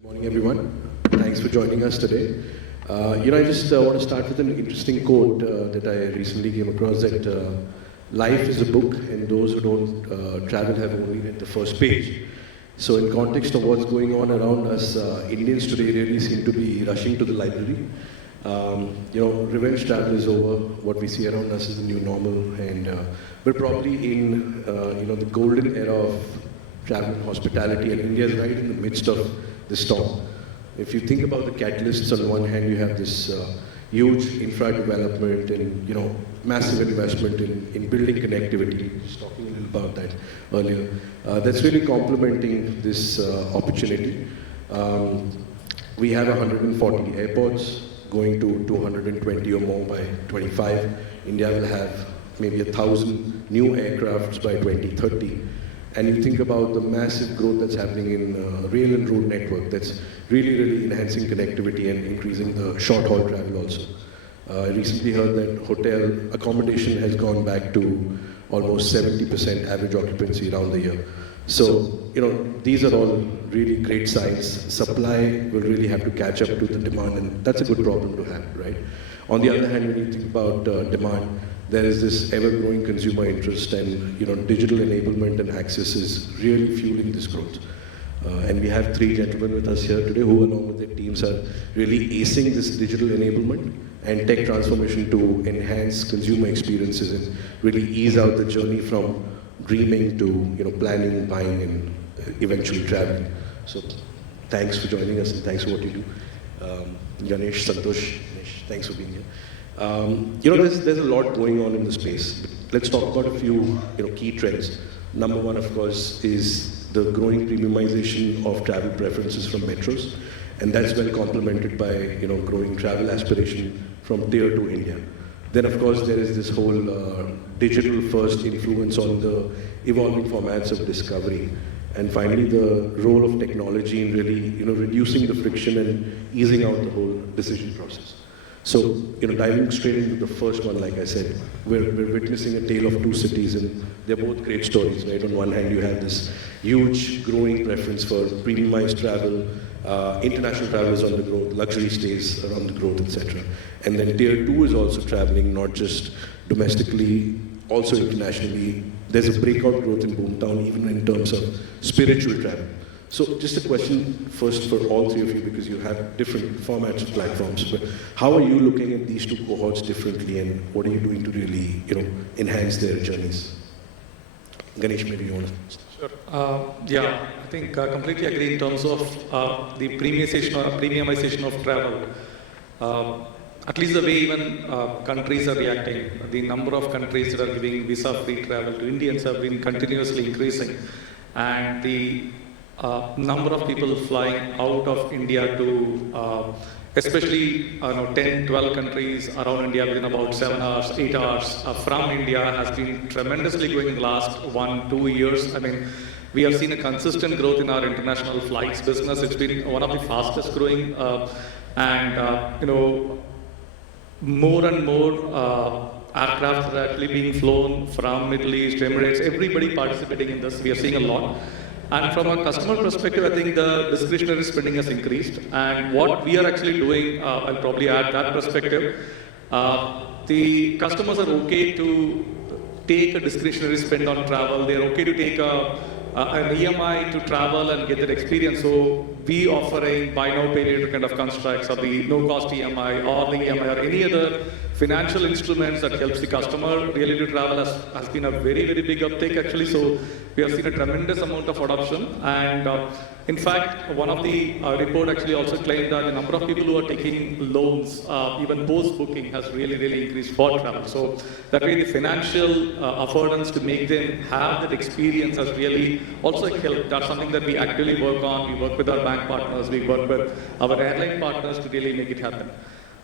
Good morning, everyone. Thanks for joining us today. I just want to start with an interesting quote that I recently came across that life is a book and those who don't travel have only read the first page. So in context of what's going on around us, Indians today really seem to be rushing to the library. Revenge travel is over. What we see around us is the new normal, and we're probably in the golden era of travel and hospitality, and India is right in the midst of the storm. If you think about the catalysts, on one hand you have this huge infra development and massive investment in building connectivity. Just talking a little about that earlier. That's really complementing this opportunity. We have 140 airports going to 220 or more by 25. India will have maybe 1,000 new aircrafts by 2030. And you think about the massive growth that's happening in rail and road network, that's really enhancing connectivity and increasing the short-haul travel also. I recently heard that hotel accommodation has gone back to almost 70% average occupancy around the year. So, these are all really great signs. Supply will really have to catch up to the demand, and that's a good problem to have, right? On the other hand, when you think about demand, there is this ever-growing consumer interest, and digital enablement and access is really fueling this growth. And we have three gentlemen with us here today who, along with their teams, are really acing this digital enablement and tech transformation to enhance consumer experiences and really ease out the journey from dreaming to planning, buying, and eventually traveling. So, thanks for joining us and thanks for what you do. Ganesh, Santosh, Dinesh, thanks for being here. There's a lot going on in the space. Let's talk about a few key trends. Number one, of course, is the growing premiumization of travel preferences from metros, and that's well complemented by growing travel aspiration from tier 2 India. Then, of course, there is this whole digital-first influence on the evolving formats of discovery. And finally, the role of technology in really reducing the friction and easing out the whole decision process. So, diving straight into the first one, like I said, we're witnessing a tale of two cities, and they're both great stories, right? On one hand, you have this huge growing preference for premiumized travel, international travelers on the growth, luxury stays around the growth, etc. And then tier 2 is also traveling, not just domestically, also internationally. There's a breakout growth in Boomtown, even in terms of spiritual travel. So just a question first for all three of you, because you have different formats of platforms. But how are you looking at these two cohorts differently, and what are you doing to really enhance their journeys? Ganesh, maybe you want to start. Sure. I think I completely agree in terms of the premiumization of travel. At least the way even countries are reacting, the number of countries that are giving visa-free travel to Indians have been continuously increasing. And the number of people flying out of India to especially 10, 12 countries around India within about 7 hours, 8 hours from India has been tremendously growing in the last 1-2 years. I mean, we have seen a consistent growth in our international flights business. It's been one of the fastest growing more and more aircraft are actually being flown from Middle East, Emirates, everybody participating in this. We are seeing a lot. And from a customer perspective, I think the discretionary spending has increased. And what we are actually doing, I'll probably add that perspective, the customers are okay to take a discretionary spend on travel. They're okay to take an EMI to travel and get that experience. So we offering buy now, pay later kind of constructs, or the no-cost EMI, or the EMI, or any other financial instruments that helps the customer really to travel has been a very big uptake actually. So we have seen a tremendous amount of adoption. And in fact, one of the report actually also claimed that the number of people who are taking loans, even post-booking, has really increased for travel. So that way the financial affordance to make them have that experience has really also helped. That's something that we actively work on. We work with our bank partners, we work with our airline partners to really make it happen.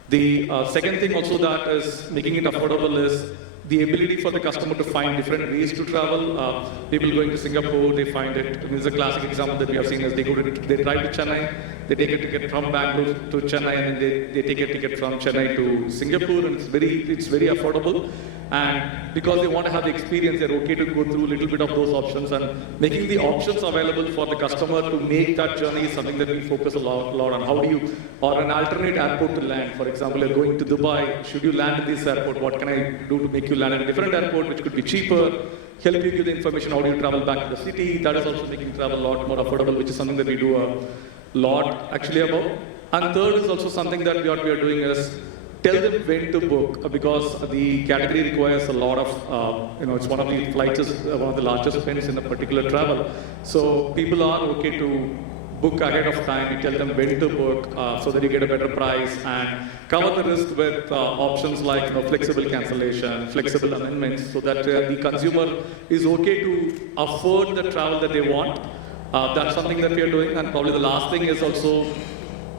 The second thing also that is making it affordable is the ability for the customer to find different ways to travel. People going to Singapore, they find it. This is a classic example that we have seen is they drive to Chennai, they take a ticket from Bangalore to Chennai, and then they take a ticket from Chennai to Singapore, and it's very affordable. And because they want to have the experience, they're okay to go through a little bit of those options, and making the options available for the customer to make that journey is something that we focus a lot on. How do you, or an alternate airport to land? For example, you're going to Dubai, should you land at this airport? What can I do to make you land at a different airport, which could be cheaper? Help you give the information how do you travel back to the city. That is also making travel a lot more affordable, which is something that we do a lot actually about. And third is also something that what we are doing is tell them when to book, because the category requires a lot of, it's one of the flights is one of the largest spends in a particular travel. So people are okay to book ahead of time. You tell them when to book so that you get a better price, and cover the risk with options like flexible cancellation, flexible amendments, so that the consumer is okay to afford the travel that they want. That's something that we are doing. And probably the last thing is also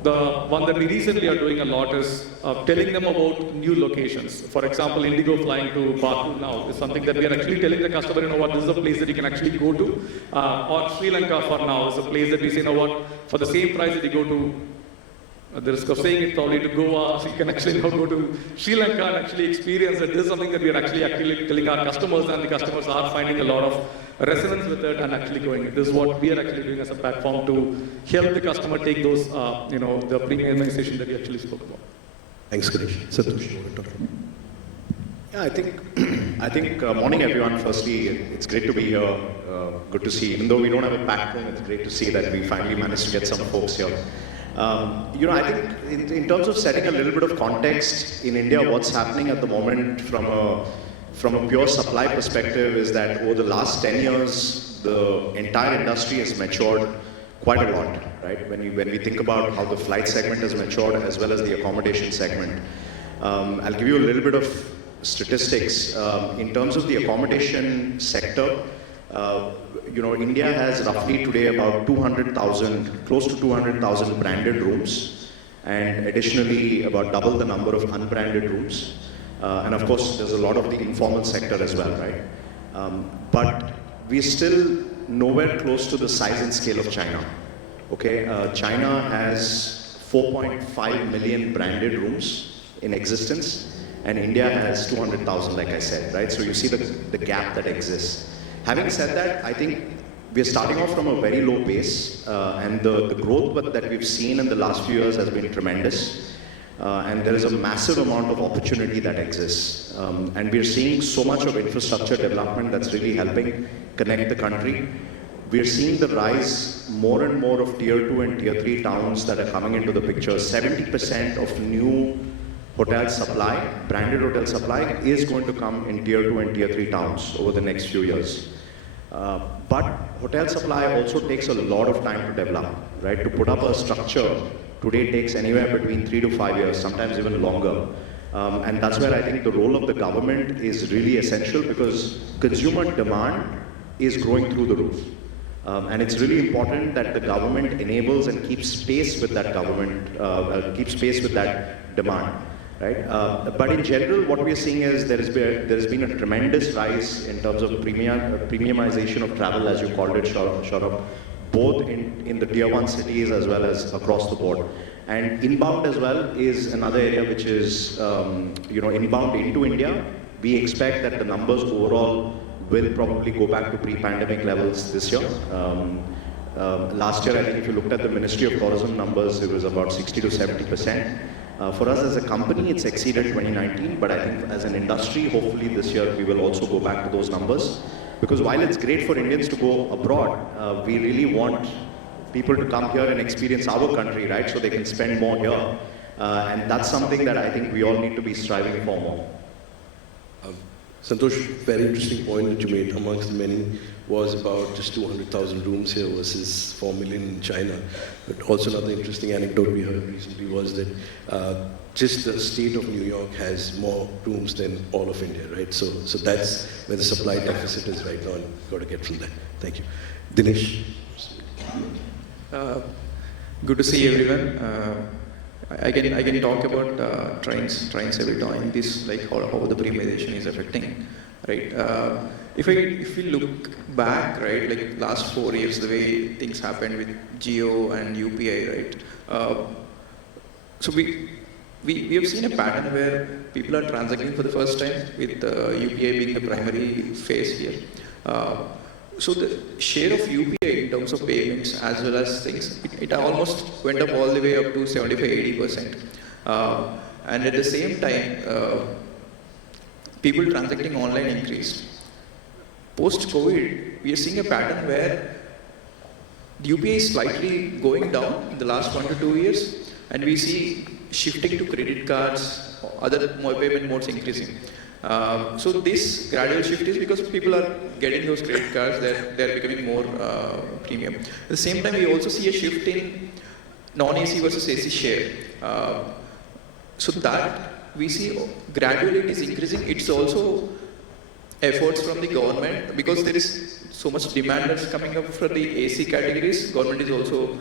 the one that we recently are doing a lot is telling them about new locations. For example, Indigo flying to Baku now is something that we are actually telling the customer, this is a place that you can actually go to. Or Sri Lanka for now is a place that we say, for the same price that you go to, the risk of saying it probably to Goa, so you can actually now go to Sri Lanka and actually experience it. This is something that we are actually telling our customers, and the customers are finding a lot of resonance with it and actually going. This is what we are actually doing as a platform to help the customer take those, the premiumization that we actually spoke about. Thanks, Ganesh. Santosh, you want to talk? Yeah, I think morning everyone. Firstly, it's great to be here. Good to see. Even though we don't have a packed room, it's great to see that we finally managed to get some folks here. I think in terms of setting a little bit of context in India, what's happening at the moment from a pure supply perspective is that over the last 10 years, the entire industry has matured quite a lot, right? When we think about how the flight segment has matured as well as the accommodation segment. I'll give you a little bit of statistics. In terms of the accommodation sector, India has roughly today about 200,000, close to 200,000 branded rooms, and additionally about double the number of unbranded rooms. And of course, there's a lot of the informal sector as well, right? But we're still nowhere close to the size and scale of China. Okay, China has 4.5 million branded rooms in existence, and India has 200,000, like I said, right? So you see the gap that exists. Having said that, I think we're starting off from a very low base, and the growth that we've seen in the last few years has been tremendous. And there is a massive amount of opportunity that exists. And we're seeing so much of infrastructure development that's really helping connect the country. We're seeing the rise more and more of tier 2 and tier 3 towns that are coming into the picture. 70% of new hotel supply, branded hotel supply, is going to come in tier 2 and tier 3 towns over the next few years. But hotel supply also takes a lot of time to develop, right? To put up a structure today takes anywhere between 3 to 5 years, sometimes even longer. And that's where I think the role of the government is really essential, because consumer demand is growing through the roof. And it's really important that the government enables and keeps pace with that demand. Right? But in general, what we're seeing is there has been a tremendous rise in terms of premiumization of travel, as you called it, Shaurab, both in the tier 1 cities as well as across the board. And inbound as well is another area which is, inbound into India. We expect that the numbers overall will probably go back to pre-pandemic levels this year. Last year, I think if you looked at the Ministry of Tourism numbers, it was about 60 to 70%. For us as a company, it's exceeded 2019, but I think as an industry, hopefully this year we will also go back to those numbers. Because while it's great for Indians to go abroad, we really want people to come here and experience our country, right? So they can spend more here. And that's something that I think we all need to be striving for more. Santosh, very interesting point that you made amongst the many was about just 200,000 rooms here versus 4 million in China. But also another interesting anecdote we heard recently was that just the state of New York has more rooms than all of India, right? So that's where the supply deficit is right now, and we've got to get from that. Thank you. Dinesh? Good to see everyone. I can talk about trains every time. This like how the premiumization is affecting, right? If we look back, right, like last 4 years, the way things happened with Geo and UPI, right? So we have seen a pattern where people are transacting for the first time with UPI being the primary phase here. So the share of UPI in terms of payments as well as things, it almost went up all the way up to 75-80%. And at the same time, people transacting online increased. Post-COVID, we are seeing a pattern where UPI is slightly going down in the last 1 to 2 years, and we see shifting to credit cards, other payment modes increasing. So this gradual shift is because people are getting those credit cards, they're becoming more premium. At the same time, we also see a shift in non-AC versus AC share. So that we see gradually it is increasing. It's also efforts from the government, because there is so much demand that's coming up for the AC categories. Government is also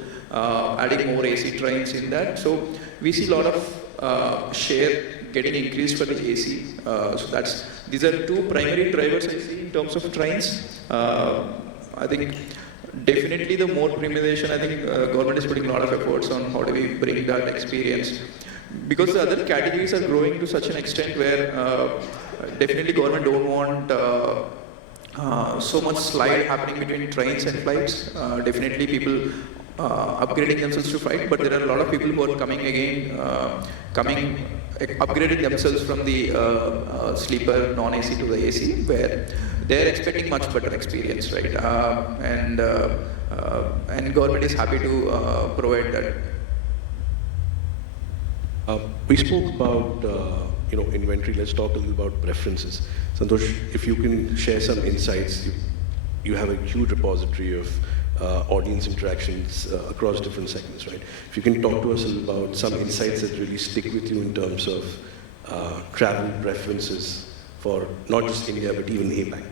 adding more AC trains in that. So we see a lot of share getting increased for the AC. So these are two primary drivers I see in terms of trains. I think definitely the more premiumization, I think government is putting a lot of efforts on how do we bring that experience. Because the other categories are growing to such an extent where definitely government don't want so much slide happening between trains and flights. Definitely people upgrading themselves to flight, but there are a lot of people who are coming again, upgrading themselves from the sleeper non-AC to the AC, where they're expecting much better experience, right? And government is happy to provide that. We spoke about inventory. Let's talk a little about preferences. Santosh, if you can share some insights. You have a huge repository of audience interactions across different segments, right? If you can talk to us a little about some insights that really stick with you in terms of travel preferences for not just India but even APAC.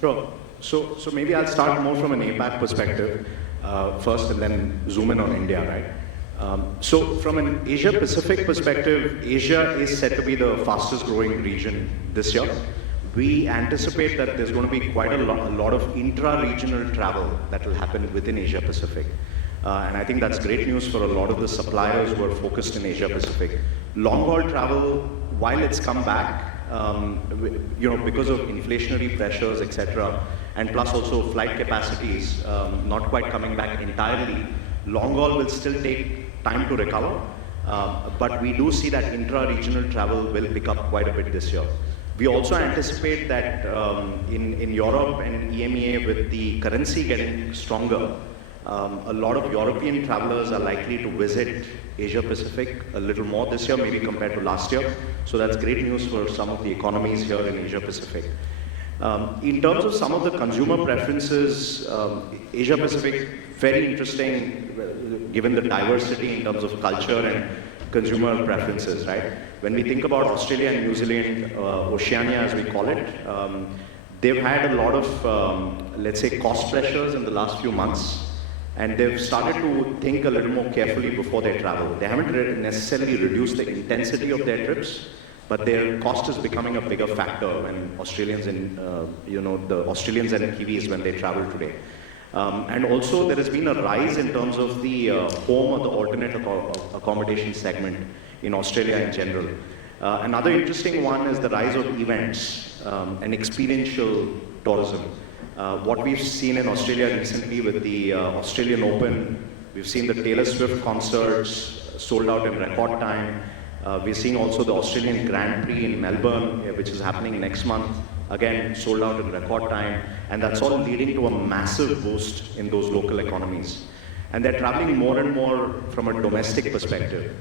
Sure. So maybe I'll start more from an APAC perspective first, and then zoom in on India, right? So from an Asia Pacific perspective, Asia is set to be the fastest growing region this year. We anticipate that there's going to be quite a lot of intra-regional travel that will happen within Asia Pacific. And I think that's great news for a lot of the suppliers who are focused in Asia Pacific. Long-haul travel, while it's come back, because of inflationary pressures, etc., and plus also flight capacities not quite coming back entirely, long-haul will still take time to recover, but we do see that intra-regional travel will pick up quite a bit this year. We also anticipate that in Europe and EMEA, with the currency getting stronger, a lot of European travelers are likely to visit Asia Pacific a little more this year, maybe compared to last year. So that's great news for some of the economies here in Asia Pacific. In terms of some of the consumer preferences, Asia Pacific, very interesting, given the diversity in terms of culture and consumer preferences, right? When we think about Australia and New Zealand, Oceania as we call it, they've had a lot of, let's say, cost pressures in the last few months, and they've started to think a little more carefully before they travel. They haven't necessarily reduced the intensity of their trips, but their cost is becoming a bigger factor when Australians and, the Australians and Kiwis when they travel today. And also there has been a rise in terms of the home or the alternate accommodation segment in Australia in general. Another interesting one is the rise of events and experiential tourism. What we've seen in Australia recently with the Australian Open, we've seen the Taylor Swift concerts sold out in record time. We're seeing also the Australian Grand Prix in Melbourne, which is happening next month. Again, sold out in record time, and that's all leading to a massive boost in those local economies. And they're traveling more and more from a domestic perspective.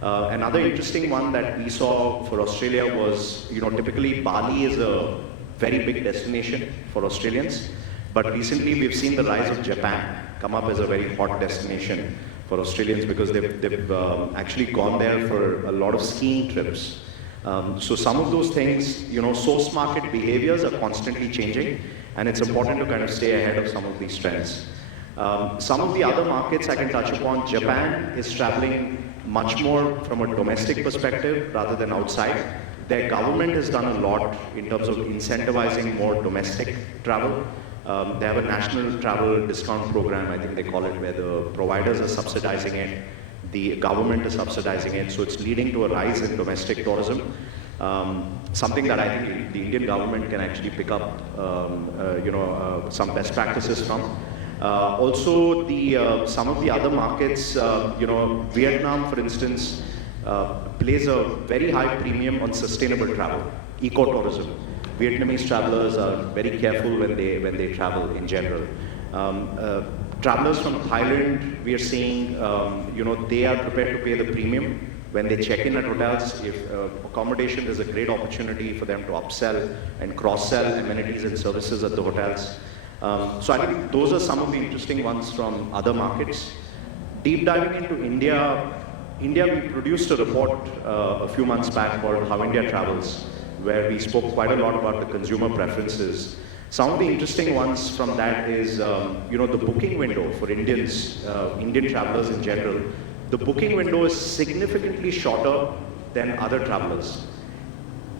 Another interesting one that we saw for Australia was, typically Bali is a very big destination for Australians, but recently we've seen the rise of Japan come up as a very hot destination for Australians because they've actually gone there for a lot of skiing trips. So some of those things, source market behaviors are constantly changing, and it's important to kind of stay ahead of some of these trends. Some of the other markets I can touch upon, Japan is traveling much more from a domestic perspective rather than outside. Their government has done a lot in terms of incentivizing more domestic travel. They have a national travel discount program, I think they call it, where the providers are subsidizing it. The government is subsidizing it, so it's leading to a rise in domestic tourism. Something that I think the Indian government can actually pick up, some best practices from. Also, some of the other markets, Vietnam, for instance, plays a very high premium on sustainable travel, eco-tourism. Vietnamese travelers are very careful when they travel in general. Travelers from Thailand, we are seeing, they are prepared to pay the premium when they check in at hotels. If accommodation, there's a great opportunity for them to upsell and cross-sell amenities and services at the hotels. So I think those are some of the interesting ones from other markets. Deep diving into India, we produced a report a few months back called How India Travels, where we spoke quite a lot about the consumer preferences. Some of the interesting ones from that is, the booking window for Indians, Indian travelers in general. The booking window is significantly shorter than other travelers.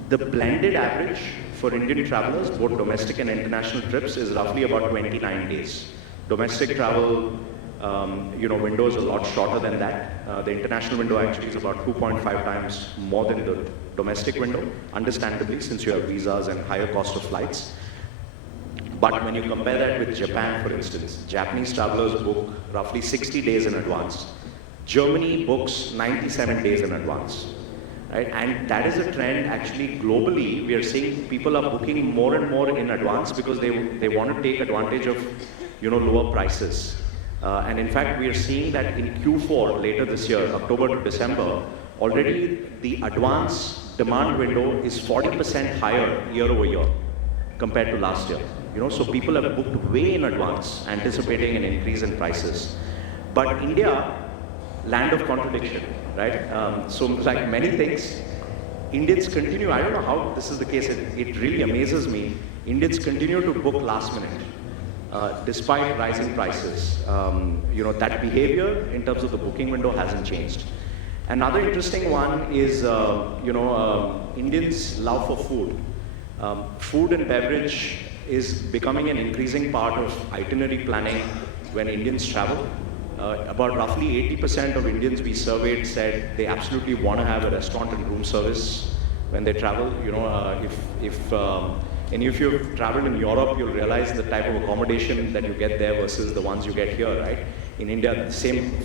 The blended average for Indian travelers, both domestic and international trips, is roughly about 29 days. Domestic travel, window is a lot shorter than that. The international window actually is about 2.5 times more than the domestic window, understandably, since you have visas and higher cost of flights. But when you compare that with Japan, for instance, Japanese travelers book roughly 60 days in advance. Germany books 97 days in advance. Right? And that is a trend actually globally. We are seeing people are booking more and more in advance because they want to take advantage of lower prices. And in fact, we are seeing that in Q4 later this year, October to December, already the advance demand window is 40% higher year over year compared to last year. So people have booked way in advance, anticipating an increase in prices. But India, land of contradiction, right? So like many things, Indians continue, I don't know how this is the case, it really amazes me, Indians continue to book last minute, despite rising prices. That behavior in terms of the booking window hasn't changed. Another interesting one is, Indians' love for food. Food and beverage is becoming an increasing part of itinerary planning when Indians travel. About roughly 80% of Indians we surveyed said they absolutely want to have a restaurant and room service when they travel. If any of you have traveled in Europe, you'll realize the type of accommodation that you get there versus the ones you get here, right? In India, the same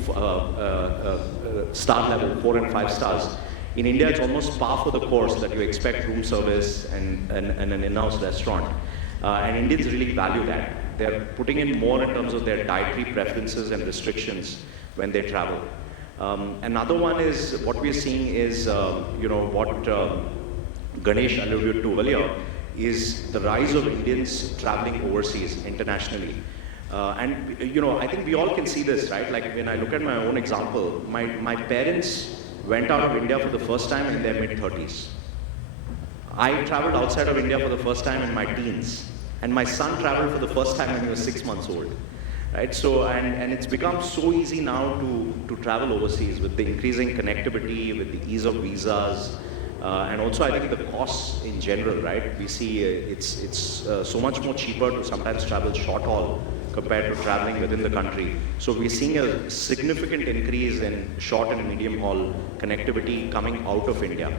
star level, 4 and 5 stars. In India, it's almost par for the course that you expect room service and an in-house restaurant. And Indians really value that. They're putting in more in terms of their dietary preferences and restrictions when they travel. Another one is, what we're seeing is, what Ganesh alluded to earlier, is the rise of Indians traveling overseas, internationally. I think we all can see this, right? Like when I look at my own example, my parents went out of India for the first time in their mid-30s. I traveled outside of India for the first time in my teens. And my son traveled for the first time when he was 6 months old, right? So, and it's become so easy now to travel overseas with the increasing connectivity, with the ease of visas, and also I think the costs in general, right? We see it's so much more cheaper to sometimes travel short haul compared to traveling within the country. So we're seeing a significant increase in short and medium haul connectivity coming out of India.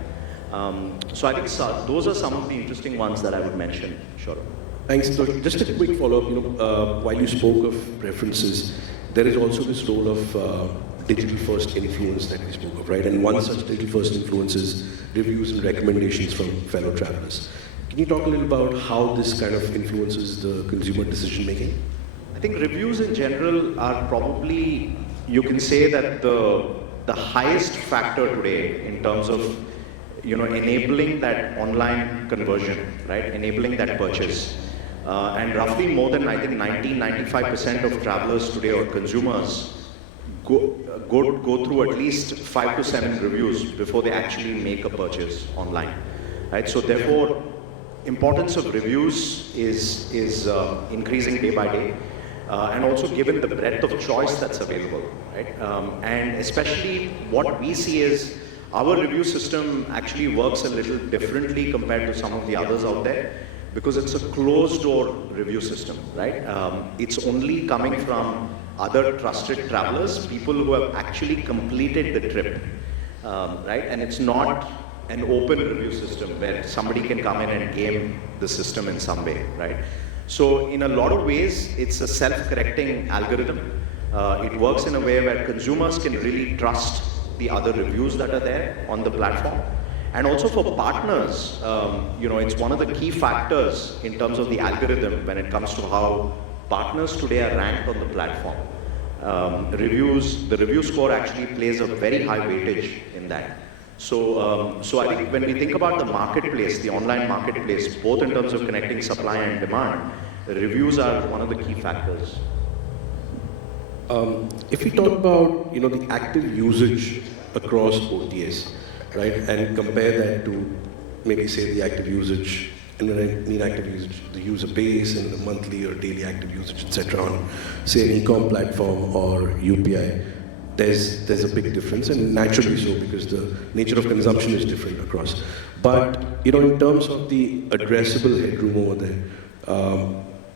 So I think those are some of the interesting ones that I would mention, Shaurab. Thanks. So just a quick follow-up. While you spoke of preferences, there is also this role of digital-first influence that we spoke of, right? And one such digital-first influence is reviews and recommendations from fellow travelers. Can you talk a little about how this kind of influences the consumer decision-making? I think reviews in general are probably, you can say that the highest factor today in terms of enabling that online conversion, right? Enabling that purchase. And roughly more than, I think, 95% of travelers today or consumers go through at least 5 to 7 reviews before they actually make a purchase online, right? So therefore, importance of reviews is increasing day by day. And also given the breadth of choice that's available, right? And especially what we see is our review system actually works a little differently compared to some of the others out there because it's a closed door review system, right? It's only coming from other trusted travelers, people who have actually completed the trip, right? And it's not an open review system where somebody can come in and game the system in some way, right? So in a lot of ways, it's a self-correcting algorithm. It works in a way where consumers can really trust the other reviews that are there on the platform. And also for partners, it's one of the key factors in terms of the algorithm when it comes to how partners today are ranked on the platform. The review score actually plays a very high weightage in that. So I think when we think about the marketplace, the online marketplace, both in terms of connecting supply and demand, reviews are one of the key factors. If we talk about the active usage across OTAs, right, and compare that to maybe say the active usage, and when I mean active usage, the user base and the monthly or daily active usage, etc., on say an e-com platform or UPI, there's a big difference, and naturally so, because the nature of consumption is different across. But in terms of the addressable headroom over there,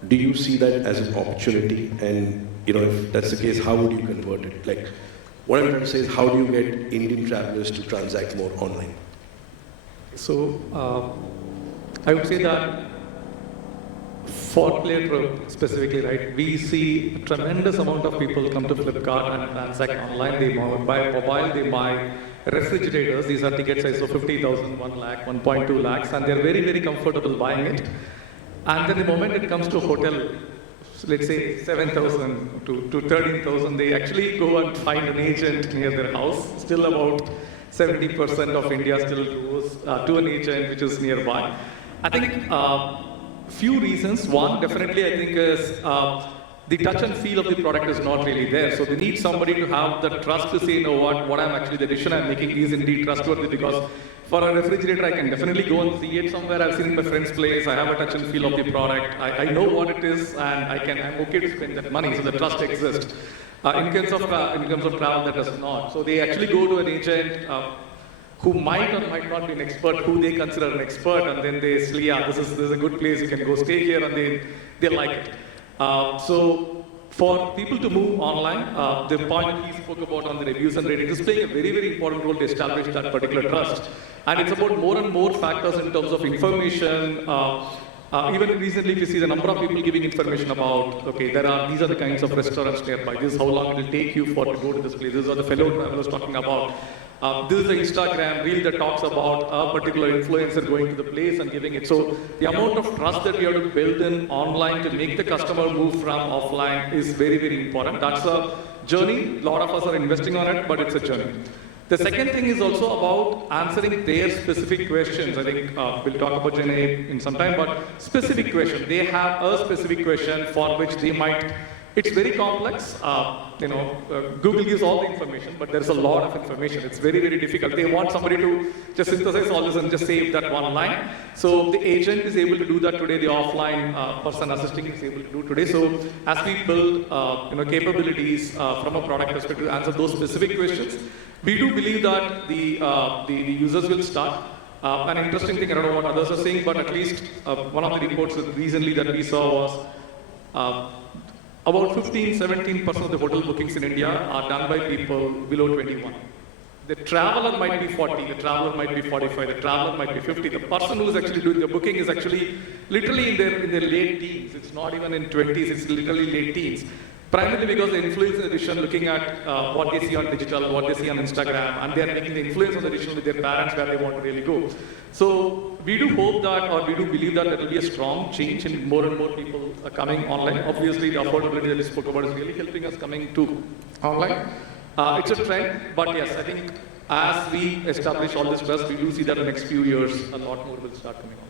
do you see that as an opportunity? And if that's the case, how would you convert it? Like, what I'm trying to say is, how do you get Indian travelers to transact more online? So, I would say that for Playtrip specifically, right, we see a tremendous amount of people come to Flipkart and transact online. They buy mobile, they buy refrigerators. These are ticket size of 50,000, 1 lakh, 1.2 lakhs, and they're very, very comfortable buying it. And then the moment it comes to hotel, let's say 7,000 to 13,000, they actually go and find an agent near their house. Still about 70% of India still goes to an agent which is nearby. I think few reasons. One, definitely I think is the touch and feel of the product is not really there. So they need somebody to have the trust to say, what I'm actually, the decision I'm making is indeed trustworthy, because for a refrigerator, I can definitely go and see it somewhere. I've seen it in my friend's place. I have a touch and feel of the product. I know what it is, and I'm okay to spend that money. So the trust exists. In terms of travel, that does not. So they actually go to an agent who might or might not be an expert, who they consider an expert, and then they say, yeah, this is a good place. You can go stay here, and they like it. So for people to move online, the point he spoke about on the reviews and ratings is playing a very, very important role to establish that particular trust. And it's about more and more factors in terms of information. Even recently, if you see the number of people giving information about, okay, these are the kinds of restaurants nearby. This is how long it will take you to go to this place. These are the fellow travelers talking about. This is an Instagram reel that talks about a particular influencer going to the place and giving it. So the amount of trust that we have to build in online to make the customer move from offline is very, very important. That's a journey. A lot of us are investing on it, but it's a journey. The second thing is also about answering their specific questions. I think we'll talk about Gen A in some time, but specific question. They have a specific question for which they might. It's very complex. Google gives all the information, but there's a lot of information. It's very, very difficult. They want somebody to just synthesize all this and just save that one line. So the agent is able to do that today. The offline person assisting is able to do today. So as we build capabilities from a product perspective to answer those specific questions, we do believe that the users will start. An interesting thing, I don't know what others are saying, but at least one of the reports recently that we saw was about 15-17% of the hotel bookings in India are done by people below 21. The traveler might be 40, the traveler might be 45, the traveler might be 50. The person who is actually doing the booking is actually literally in their late teens. It's not even in 20s, it's literally late teens. Primarily because the influencer edition looking at what they see on digital, what they see on Instagram, and they are making the influence on the edition with their parents where they want to really go. So we do hope that, or we do believe that there will be a strong change in more and more people coming online. Obviously, the affordability that we spoke about is really helping us coming to online. It's a trend, but yes, I think as we establish all this trust, we do see that in the next few years, a lot more will start coming on.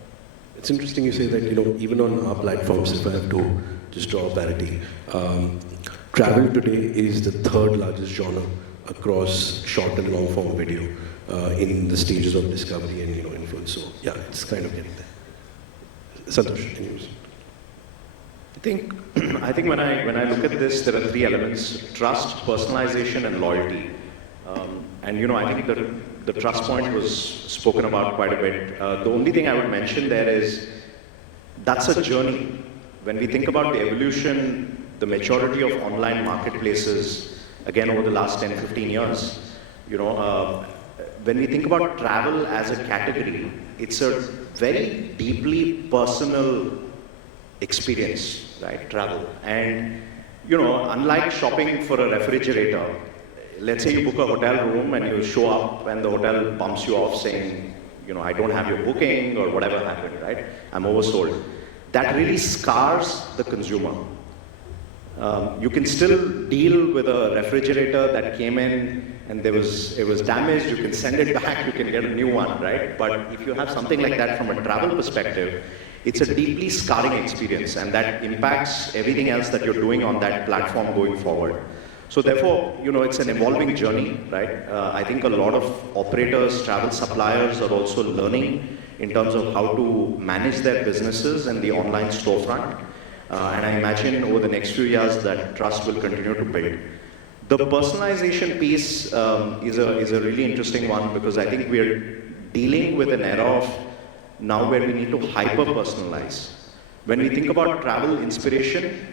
It's interesting you say that, even on our platforms, if I have to just draw a parity, travel today is the third largest genre across short and long form video in the stages of discovery and influence. So yeah, it's kind of getting there. Santosh, anyways. I think when I look at this, there are three elements: trust, personalization, and loyalty. I think the trust point was spoken about quite a bit. The only thing I would mention there is that's a journey. When we think about the evolution the maturity of online marketplaces, again over the last 10, 15 years, when we think about travel as a category, it's a very deeply personal experience, right? Travel. And, unlike shopping for a refrigerator, let's say you book a hotel room and you show up and the hotel bumps you off saying, I don't have your booking or whatever happened, right? I'm oversold. That really scars the consumer. You can still deal with a refrigerator that came in and it was damaged, you can send it back, you can get a new one, right? But if you have something like that from a travel perspective, it's a deeply scarring experience, and that impacts everything else that you're doing on that platform going forward. So therefore, it's an evolving journey, right? I think a lot of operators, travel suppliers are also learning in terms of how to manage their businesses and the online storefront. And I imagine over the next few years that trust will continue to build. The personalization piece is a really interesting one, because I think we're dealing with an era of now where we need to hyper-personalize. When we think about travel inspiration,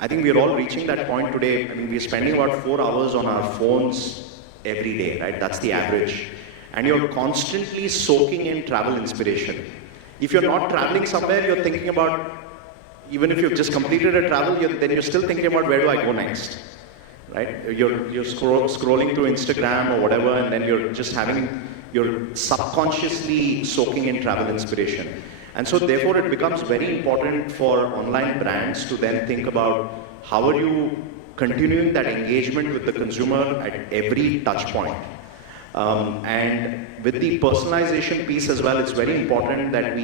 I think we're all reaching that point today. I mean, we're spending about 4 hours on our phones every day, right? That's the average. And you're constantly soaking in travel inspiration. If you're not traveling somewhere, you're thinking about, even if you've just completed a travel, then you're still thinking about where do I go next, right? You're scrolling through Instagram or whatever, and then you're subconsciously soaking in travel inspiration. And so therefore it becomes very important for online brands to then think about how are you continuing that engagement with the consumer at every touch point. And with the personalization piece as well, it's very important that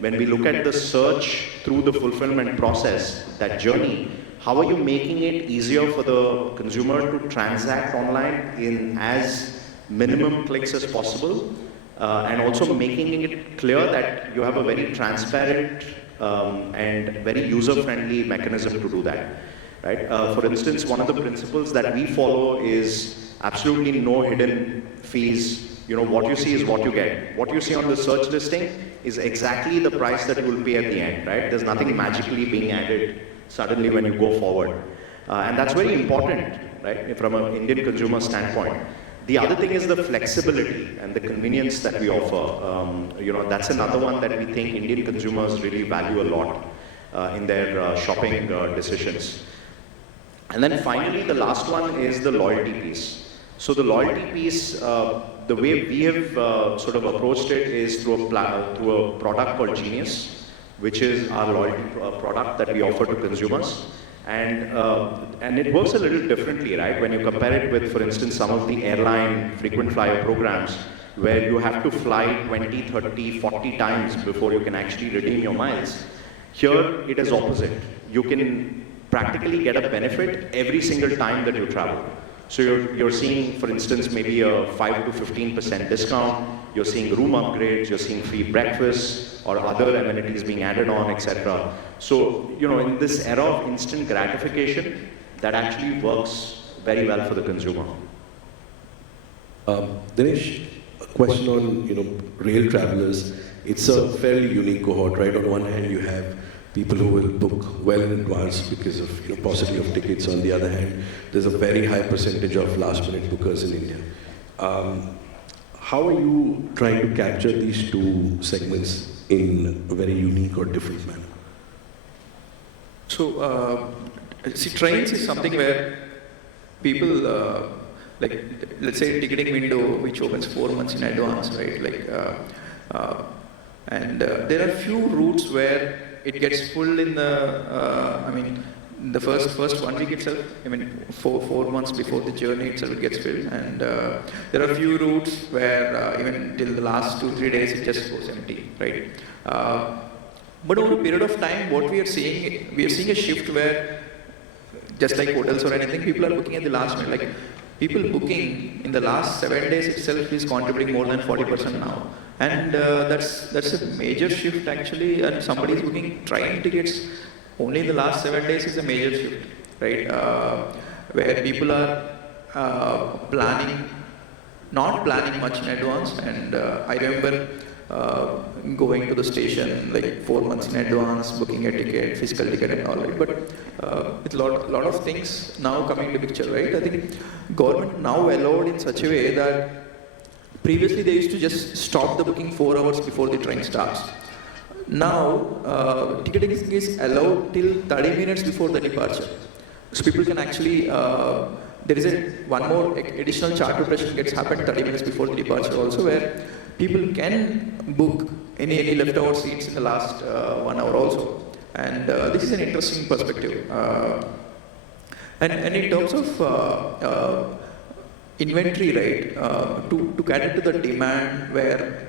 when we look at the search through the fulfillment process, that journey, how are you making it easier for the consumer to transact online in as minimum clicks as possible, and also making it clear that you have a very transparent and very user-friendly mechanism to do that, right? For instance, one of the principles that we follow is absolutely no hidden fees. What you see is what you get. What you see on the search listing is exactly the price that you will pay at the end, right? There's nothing magically being added suddenly when you go forward. And that's very important, right, from an Indian consumer standpoint. The other thing is the flexibility and the convenience that we offer. That's another one that we think Indian consumers really value a lot in their shopping decisions. And then finally, the last one is the loyalty piece. So the loyalty piece, the way we have sort of approached it is through a product called Genius, which is our loyalty product that we offer to consumers. And it works a little differently, right? When you compare it with, for instance, some of the airline frequent flyer programs where you have to fly 20, 30, 40 times before you can actually redeem your miles. Here, it is opposite. You can practically get a benefit every single time that you travel. So you're seeing, for instance, maybe a 5 to 15% discount. You're seeing room upgrades, you're seeing free breakfast or other amenities being added on, etc. So, in this era of instant gratification, that actually works very well for the consumer. Dinesh, a question on, rail travelers. It's a fairly unique cohort, right? On one hand, you have people who will book well in advance because of paucity of tickets. On the other hand, there's a very high percentage of last-minute bookers in India. How are you trying to capture these two segments in a very unique or different manner? So, see, trains is something where people, let's say ticketing window, which opens 4 months in advance, right? And there are few routes where it gets full in the first 1 week itself. Four months before the journey itself, it gets filled. And there are a few routes where even till the last 2-3 days, it just goes empty, right? But over a period of time, what we are seeing a shift where, just like hotels or anything, people are booking at the last minute. Like people booking in the last 7 days itself is contributing more than 40% now. And that's a major shift actually. And somebody is booking train tickets only in the last 7 days is a major shift, right? Where people are not planning much in advance. And I remember going to the station like 4 months in advance, booking a ticket, physical ticket and all, right? But with lot of things now coming into picture, right? I think government now allowed in such a way that previously they used to just stop the booking 4 hours before the train starts. Now, ticketing is allowed till 30 minutes before the departure. So people can actually, there is one more additional charter operation gets happened 30 minutes before the departure also, where people can book any leftover seats in the last 1 hour also. And this is an interesting perspective. And in terms of inventory, right, to cater to the demand where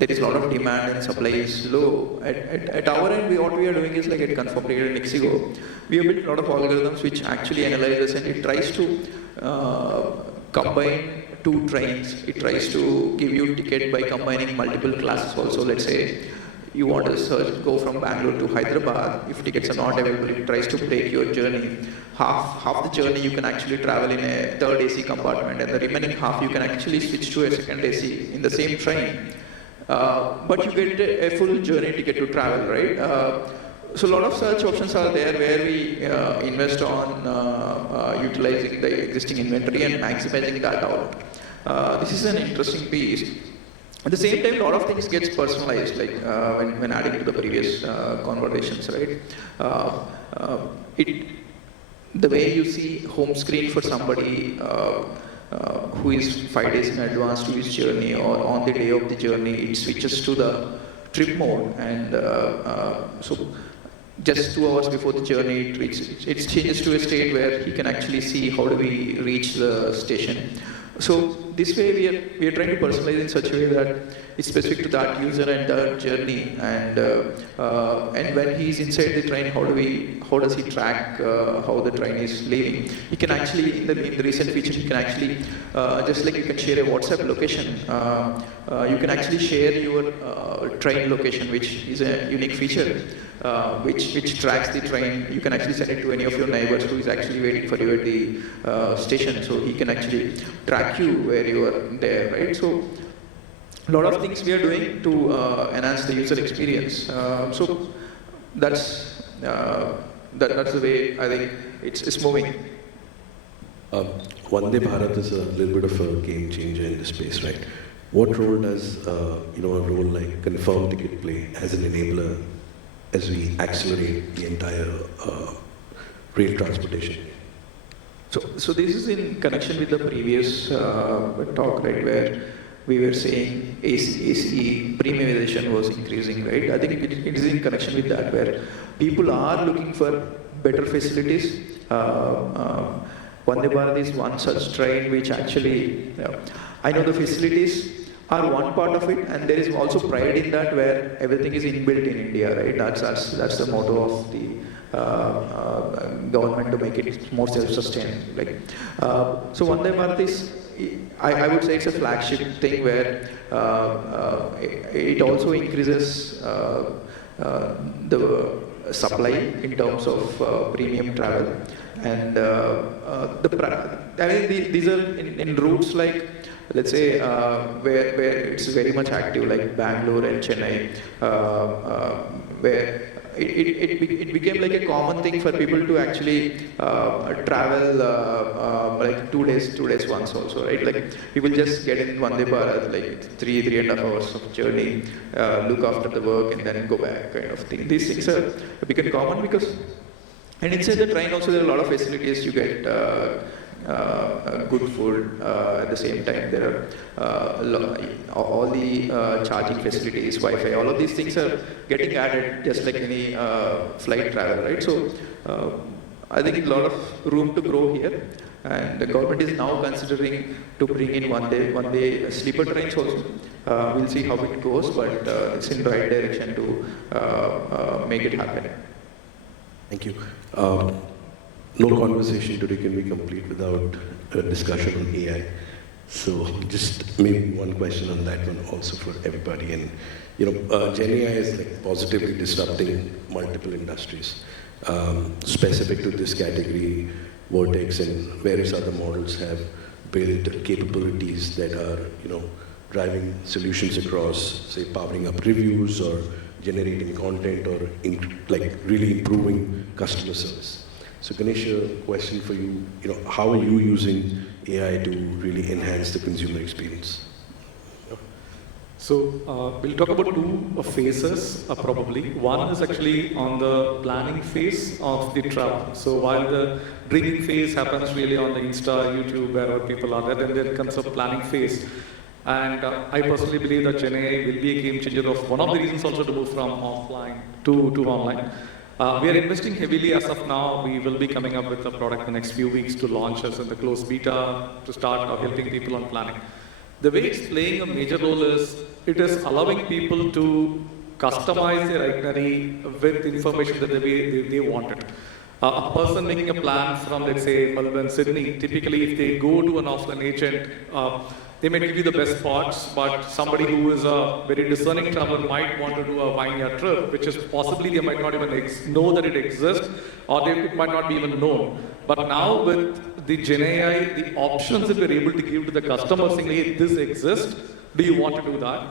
there is a lot of demand and supply is low. At our end, what we are doing is like at Confirmed and Ixigo, we have built a lot of algorithms which actually analyzes and it tries to combine 2 trains. It tries to give you ticket by combining multiple classes also. Let's say you want to go from Bangalore to Hyderabad. If tickets are not available, it tries to break your journey. Half the journey you can actually travel in a 3rd AC compartment, and the remaining half you can actually switch to a 2nd AC in the same train. But you get a full journey ticket to travel, right? So a lot of such options are there where we invest on utilizing the existing inventory and maximizing that out. This is an interesting piece. At the same time, a lot of things gets personalized, like when adding to the previous conversations, right? The way you see home screen for somebody who is 5 days in advance to his journey or on the day of the journey, it switches to the trip mode, and so just 2 hours before the journey, it changes to a state where he can actually see how do we reach the station. So this way we are trying to personalize in such a way that it's specific to that user and that journey. And when he's inside the train, how does he track how the train is leaving? He can actually in the recent feature, he can actually just like you can share a WhatsApp location, you can actually share your train location, which is a unique feature. Which tracks the train. You can actually send it to any of your neighbors who is actually waiting for you at the station, so he can actually track you where you are there, right? So a lot of things we are doing to enhance the user experience. So that's the way I think it's moving. Vande Bharat is a little bit of a game changer in this space, right? What role does a role like Confirmed Ticket play as an enabler as we accelerate the entire rail transportation? So this is in connection with the previous talk, right, where we were saying ACE premiumization was increasing, right? I think it is in connection with that, where people are looking for better facilities. Vande Bharat is one such train which actually, I know the facilities are one part of it, and there is also pride in that, where everything is inbuilt in India, right? That's the motto of the government, to make it more self-sustained. Like, so Vande Bharat is, I would say it's a flagship thing where it also increases the supply in terms of premium travel, and these are in routes like, let's say, where it's very much active, like Bangalore and Chennai, where it became like a common thing for people to actually travel like 2 days once also, right? Like people just get in Vande Bharat, like 3.5 hours of journey, look after the work and then go back, kind of thing. These things are become common because, and inside the train also there are a lot of facilities. You get good food, at the same time there are all the charging facilities, Wi-Fi, all of these things are getting added just like any flight travel, right? So I think a lot of room to grow here, and the government is now considering to bring in one day sleeper trains also. We'll see how it goes, but it's in the right direction to make it happen. Thank you. No conversation today can be complete without a discussion on AI. So just maybe one question on that one also for everybody. And Gen AI is like positively disrupting multiple industries. Specific to this category, Vertex and various other models have built capabilities that are driving solutions across, say, powering up reviews or generating content or really improving customer service. So Ganesh, a question for you, how are you using AI to really enhance the consumer experience? So we'll talk about two phases probably. One is actually on the planning phase of the travel. So while the dreaming phase happens really on the Insta, YouTube, wherever people are there, then there comes a planning phase. And I personally believe that GenAI will be a game changer of one of the reasons also to move from offline to online. We are investing heavily as of now. We will be coming up with a product in the next few weeks to launch us in the closed beta to start helping people on planning. The way it's playing a major role is it is allowing people to customize their itinerary with information that the way they want it. A person making a plan from, let's say, Melbourne, Sydney, typically if they go to an offline agent, they may give you the best spots, but somebody who is a very discerning traveler might want to do a vineyard trip, which is possibly they might not even know that it exists, or it might not be even known. But now with the GenAI, the options that we're able to give to the customer saying, hey, this exists, do you want to do that?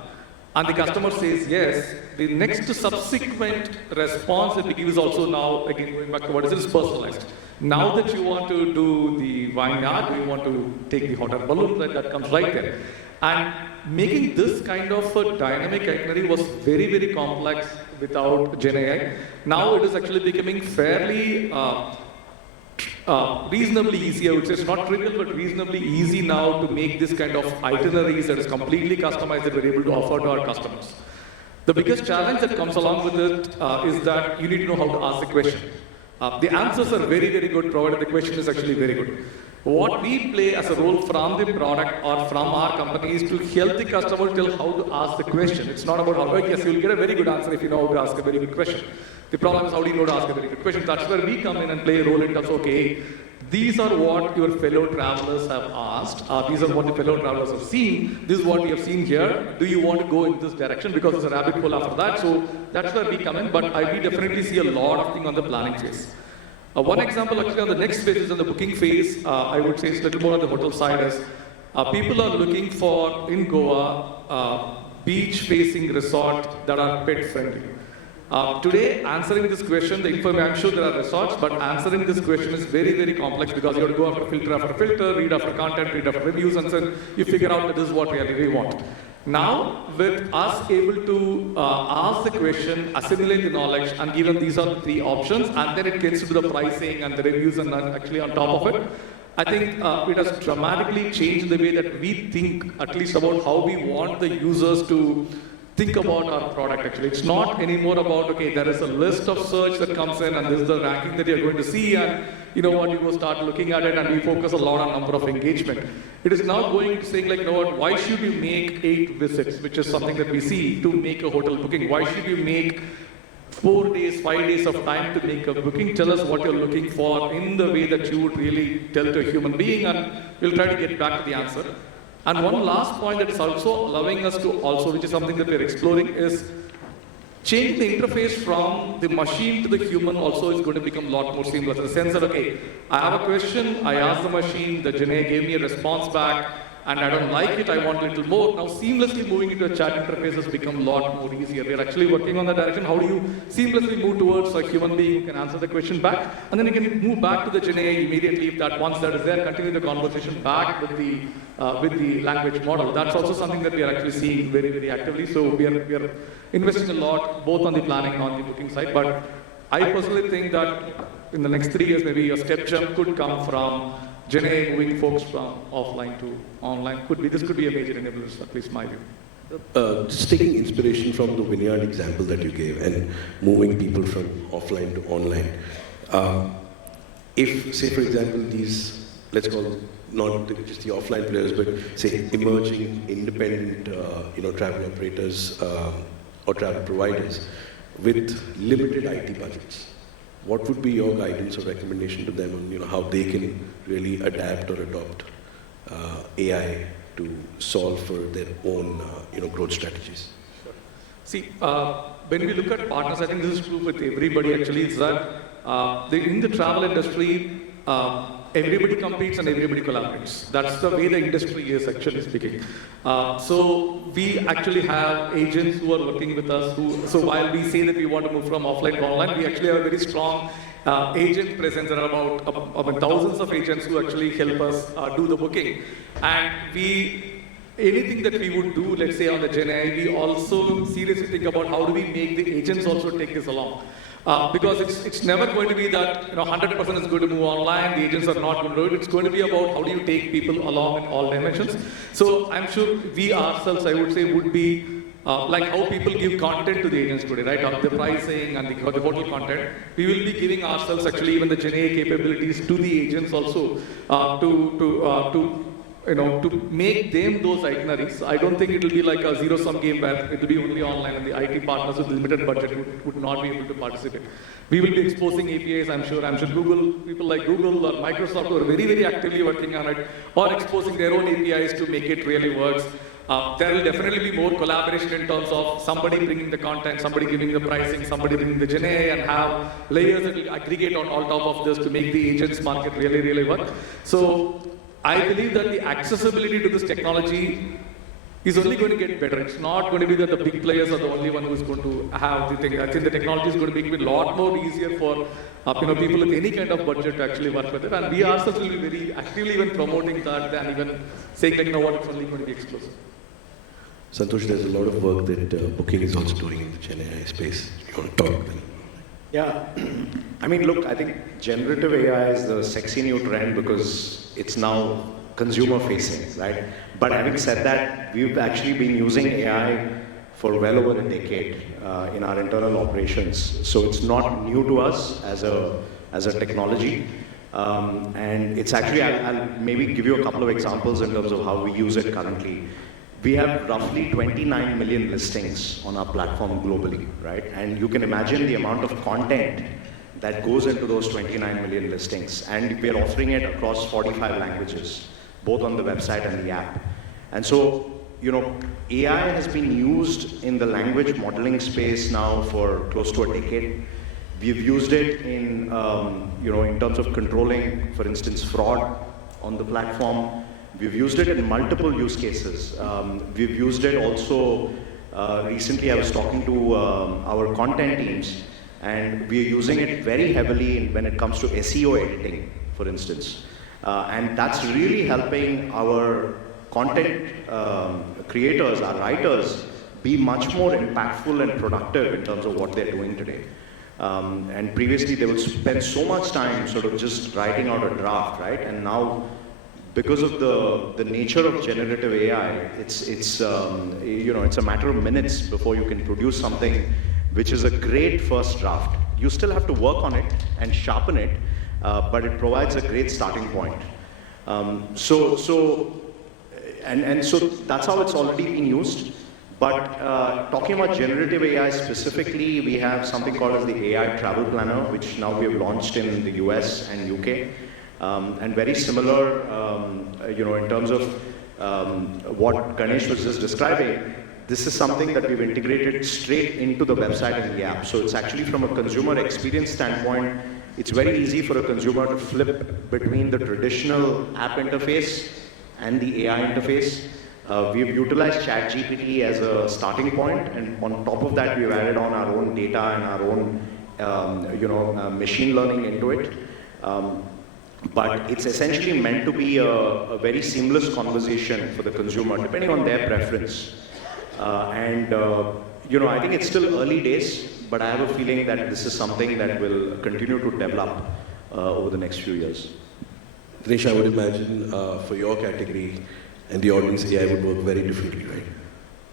And the customer says yes, the next subsequent response that we give is also now, again, going back to what is it, is personalized. Now that you want to do the vineyard, you want to take the hot air balloon, that comes right there. And making this kind of a dynamic itinerary was very, very complex without GenAI. Now it is actually becoming fairly reasonably easy. I would say it's not trivial, but reasonably easy now to make this kind of itineraries that is completely customized that we're able to offer to our customers. The biggest challenge that comes along with it is that you need to know how to ask the question. The answers are very, very good, provided the question is actually very good. What we play as a role from the product or from our company is to help the customer tell how to ask the question. It's not about how, yes, you'll get a very good answer if you know how to ask a very good question. The problem is how do you know to ask a very good question? That's where we come in and play a role in terms of, okay, these are what your fellow travelers have asked. These are what the fellow travelers have seen. This is what we have seen here. Do you want to go in this direction? Because there's a rabbit hole after that. So that's where we come in. But we definitely see a lot of things on the planning phase. One example actually on the next phase is on the booking phase. I would say it's a little more on the hotel side is people are looking for, in Goa, beach-facing resort that are pet-friendly. Today, answering this question, I'm sure there are resorts, but answering this question is very, very complex because you have to go after filter, read after content, read after reviews, and then you figure out that this is what we really want. Now, with us able to ask the question, assimilate the knowledge, and given these are the three options, and then it gets to the pricing and the reviews and actually on top of it, I think it has dramatically changed the way that we think, at least about how we want the users to think about our product actually. It's not anymore about, okay, there is a list of search that comes in and this is the ranking that you're going to see and you know what, you go start looking at it and we focus a lot on number of engagement. It is now going to saying like, you know what, why should you make 8 visits, which is something that we see to make a hotel booking? Why should you make 4 days, 5 days of time to make a booking? Tell us what you're looking for in the way that you would really tell to a human being and we'll try to get back to the answer. And one last point that is also allowing us to also, which is something that we're exploring, is changing the interface from the machine to the human also is going to become a lot more seamless. In the sense that, okay, I have a question, I ask the machine, the GenAI gave me a response back, and I don't like it, I want a little more. Now, seamlessly moving into a chat interface has become a lot more easier. We're actually working on that direction. How do you seamlessly move towards a human being who can answer the question back? And then you can move back to the GenAI immediately if that once that is there, continue the conversation back with the language model. That's also something that we are actually seeing very, very actively. So we are investing a lot, both on the planning and on the booking side. But I personally think that in the next 3 years, maybe a step jump could come from GenAI moving folks from offline to online. This could be a major enabler, at least my view. Just taking inspiration from the vineyard example that you gave and moving people from offline to online. If, say, for example, these, let's call it not just the offline players, but say emerging independent, travel operators or travel providers with limited IT budgets, what would be your guidance or recommendation to them on how they can really adapt or adopt AI to solve for their own growth strategies? Sure. See, when we look at partners, I think this is true with everybody actually, is that in the travel industry, everybody competes and everybody collaborates. That's the way the industry is, actually speaking. So we actually have agents who are working with us. So while we say that we want to move from offline to online, we actually have a very strong agent presence. There are about thousands of agents who actually help us do the booking. And anything that we would do, let's say on the Gen AI, we also seriously think about how do we make the agents also take this along. Because it's never going to be that 100% is going to move online, the agents are not going to do it. It's going to be about how do you take people along in all dimensions. So I'm sure we ourselves, I would say, would be like how people give content to the agents today, right? The pricing and the hotel content. We will be giving ourselves actually even the Gen AI capabilities to the agents also to make them those itineraries. I don't think it will be like a zero-sum game where it will be only online and the IT partners with limited budget would not be able to participate. We will be exposing APIs, I'm sure Google, people like Google or Microsoft are very, very actively working on it, or exposing their own APIs to make it really works. There will definitely be more collaboration in terms of somebody bringing the content, somebody giving the pricing, somebody bringing the Gen AI, and have layers that will aggregate on all top of this to make the agents market really, really work. So I believe that the accessibility to this technology is only going to get better. It's not going to be that the big players are the only one who is going to have the thing. I think the technology is going to make it a lot more easier for people with any kind of budget to actually work with it. And we ourselves will be very actively even promoting that than even saying that, it's only going to be exclusive. Santosh, there's a lot of work that Booking is also doing in the Gen AI space. You want to talk about it? Yeah, I mean, look, I think generative AI is the sexy new trend because it's now consumer facing, right? But having said that, we've actually been using AI for well over a decade in our internal operations. So it's not new to us as a technology. And it's actually, I'll maybe give you a couple of examples in terms of how we use it currently. We have roughly 29 million listings on our platform globally, right? And you can imagine the amount of content that goes into those 29 million listings. And we're offering it across 45 languages, both on the website and the app. And so, AI has been used in the language modeling space now for close to a decade. We've used it in terms of controlling, for instance, fraud on the platform. We've used it in multiple use cases. We've used it also, recently I was talking to our content teams, and we're using it very heavily when it comes to SEO editing, for instance. And that's really helping our content creators, our writers, be much more impactful and productive in terms of what they're doing today. And previously they would spend so much time sort of just writing out a draft, right? And now, because of the nature of generative AI, it's a matter of minutes before you can produce something which is a great first draft. You still have to work on it and sharpen it, but it provides a great starting point. So that's how it's already been used. But talking about generative AI specifically, we have something called as the AI Travel Planner, which now we have launched in the US and UK. And very similar, in terms of what Ganesh was just describing, this is something that we've integrated straight into the website and the app. So it's actually, from a consumer experience standpoint, it's very easy for a consumer to flip between the traditional app interface and the AI interface. We've utilized ChatGPT as a starting point, and on top of that, we've added on our own data and our own, machine learning into it. But it's essentially meant to be a very seamless conversation for the consumer, depending on their preference. I think it's still early days, but I have a feeling that this is something that will continue to develop over the next few years. Dinesh, I would imagine for your category and the audience, AI would work very differently, right?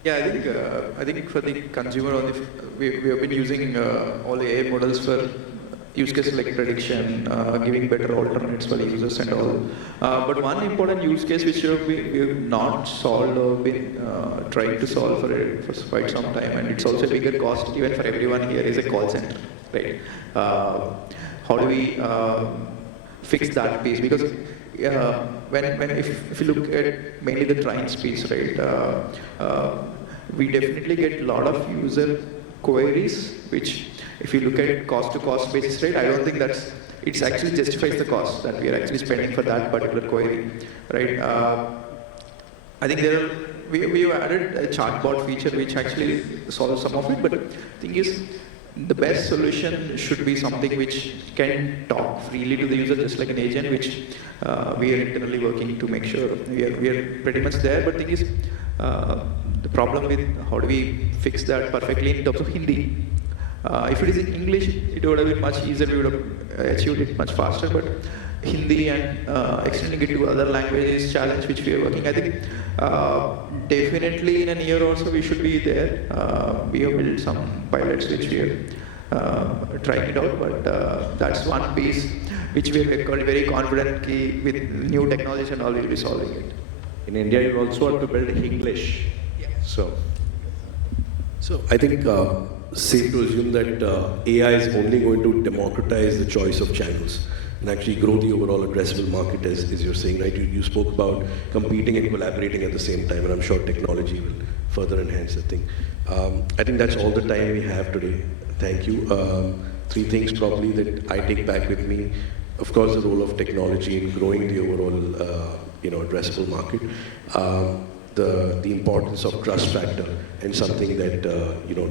Yeah, I think for the consumer, we have been using all the AI models for use cases like prediction, giving better alternates for the users and all. But one important use case which we have not solved or been trying to solve for quite some time, and it's also a bigger cost even for everyone here, is a call center, right? How do we fix that piece? Because if you look at mainly the trains piece, right, we definitely get a lot of user queries, which if you look at cost to cost basis, right, I don't think it actually justifies the cost that we are actually spending for that particular query, right? I think we have added a chatbot feature which actually solves some of it, but the thing is, the best solution should be something which can talk freely to the user, just like an agent, which we are internally working to make sure we are pretty much there. But the thing is, the problem with how do we fix that perfectly in terms of Hindi? If it is in English, it would have been much easier. We would have achieved it much faster. But Hindi and extending it to other languages challenge which we are working. I think definitely in a year or so we should be there. We have built some pilots which we are trying it out, but that's one piece which we are very confident with new technologies and all we'll be solving it. In India, you also have to build English. Yeah. So I think safe to assume that AI is only going to democratize the choice of channels and actually grow the overall addressable market, as you're saying, right? You spoke about competing and collaborating at the same time, and I'm sure technology will further enhance that thing. I think that's all the time we have today. Thank you. Three things probably that I take back with me. Of course, the role of technology in growing the overall, addressable market. The importance of trust factor and something that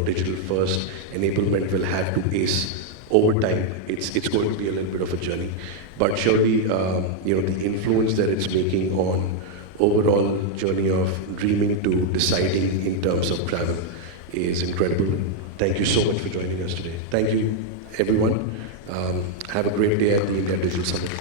digital first enablement will have to ace over time. It's going to be a little bit of a journey, but surely the influence that it's making on overall journey of dreaming to deciding in terms of travel is incredible. Thank you so much for joining us today. Thank you, everyone. Have a great day at the India Digital Summit.